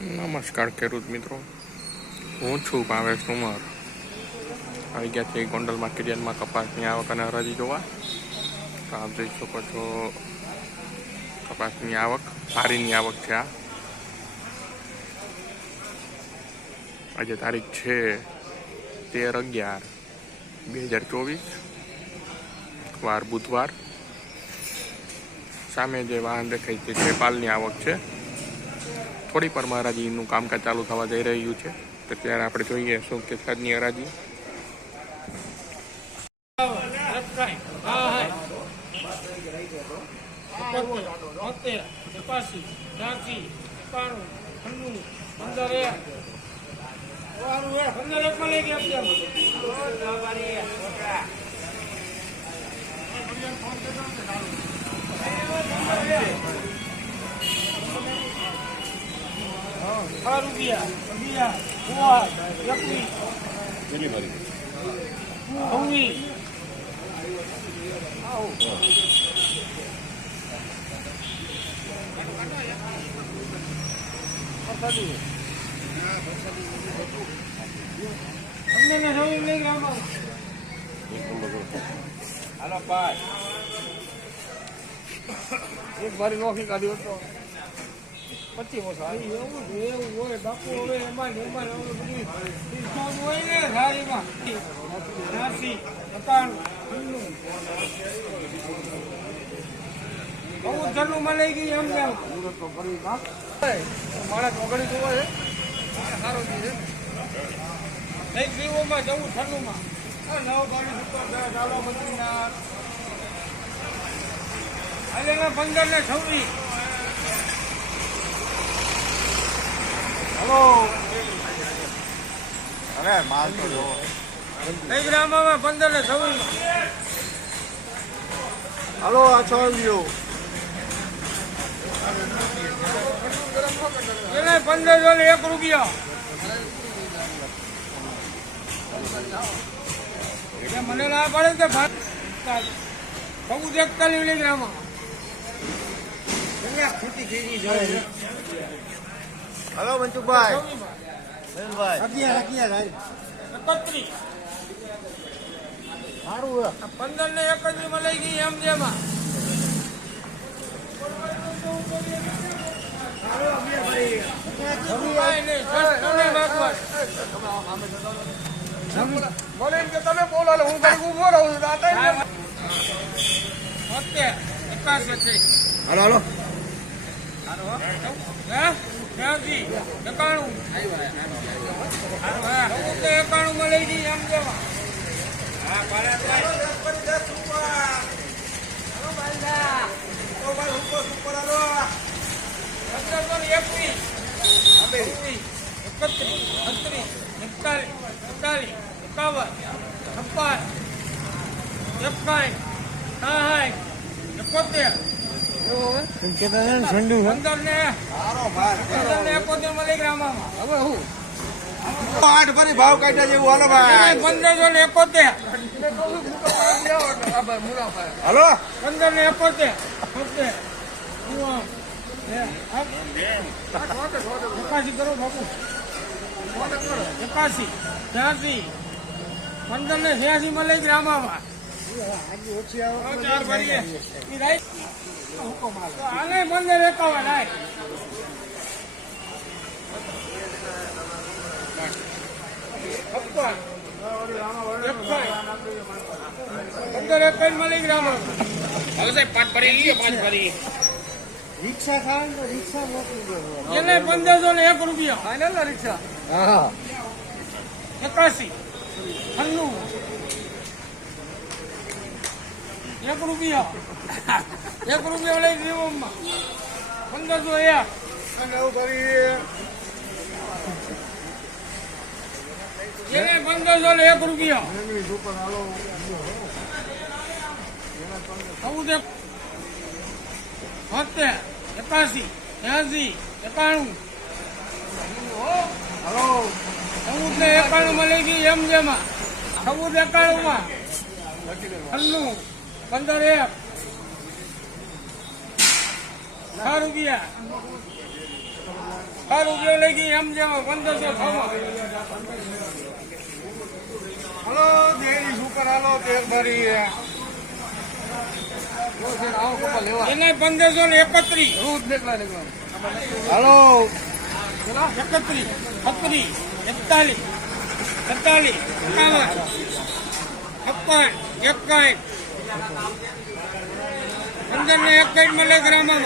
નમસ્કાર ખેડૂત મિત્રો, હું છું ભાવેશ કુમાર. આવી ગયા છે ગોંડલ માર્કેટયાર્ડમાં કપાસની આવક અને હરાજી જોવા. તો આપ જોઈ શકો છો કપાસની આવક, સારીની આવક છે. આજે તારીખ છે 13/11/2024, વાર બુધવાર. સામે જે વાહન દેખાય છે તે પાલની આવક છે. થોડી પર હરાજીનું કામકાજ ચાલુ થવા જઈ રહ્યું છે, તો ત્યારે આપણે જોઈએ શું કે આજની હરાજી. એક મારી નોકરી કાઢી હતો 25 વર્ષ એવું હોય બાપુ. હવે એમાં હોય ને સારીમાં 89 91 માં લઈ ગઈ એમ જાવ મારા ચોકડી જોવા છે સારો છે. એક દીવોમાં જવું ઠંડુમાં નવ ગાડી ચાલવા મંત્રીના 15 ને 26. હલો અરે માલ તો જો એક ગ્રામમાં 15 ને 26. હલો આ છોડ્યો એને 15 ને 1 રૂપિયા. મને ના પડે કે 41 મિલીગ્રામ હલો મંચુભાઈ 31 સારું 15 ને 1 માં લઈ ગઈ એમ જેમાં તમે બોલો હું ઉભો રહું છું. હાલો હાલો 91 માં લઈ જઈ એમ જેવા. ભાવ કાઢ્યા જેવું હાલો ભાઈ 1571. હાલો 1571 કરો બાપુ 81 83 15 ને 86 માં લઈ ગ્રામમાં આને 1551 રિક્ષા ખાન તો રિક્ષા મોકલી દો એને 1501 રૂપિયા ફાઇનલ રિક્ષા. હા 81 1 રૂપિયા 1 રૂપિયા લઈ જીવનમાં 1501 એને 1501 રૂપિયા. 81 80 91. હલો 91 માં લઈ ગઈ એમ જેમાં 91 માં 1501 6 રૂપિયા. રૂપિયા લઈ ગઈ એમ જેમ 1500 થવા. હલો દેરી સુપર હાલો તેર ભરી એને 1531 હાલો 31 31 41 47 51 51 15 ને 51 મળે ગ્રામમાં.